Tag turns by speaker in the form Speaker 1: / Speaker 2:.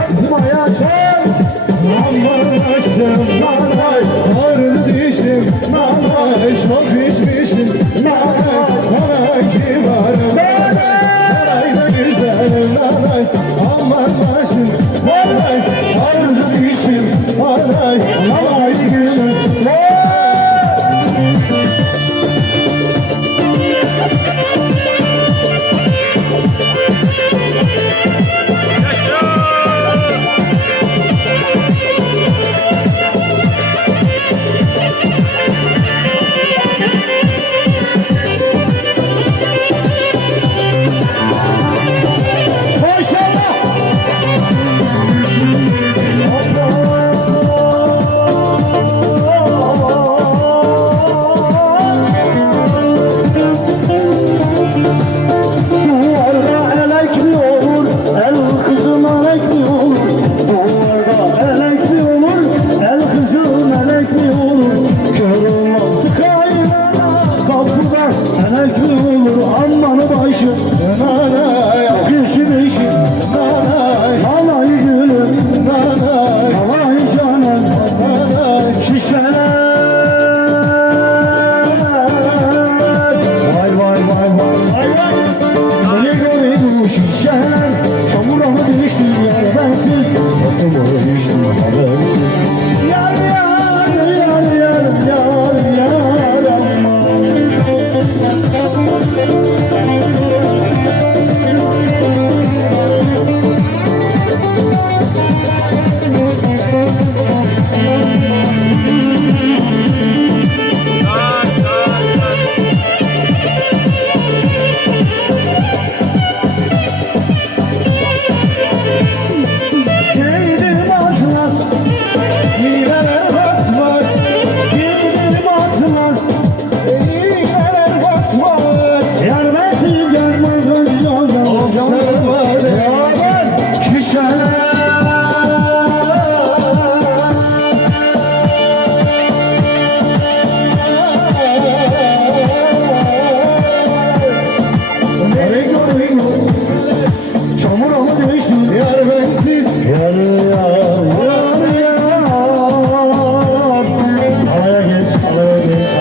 Speaker 1: kaçmayacağım
Speaker 2: Anlaştım nanay Ağrılı dişim
Speaker 1: nanay
Speaker 2: Çok içmişim
Speaker 1: nanay
Speaker 2: Nanay kibarım
Speaker 1: nanay Nanay
Speaker 2: da güzelim nanay Aman başım
Speaker 1: nanay Ağrılı dişim
Speaker 2: nanay
Speaker 1: Nanay dişim nanay words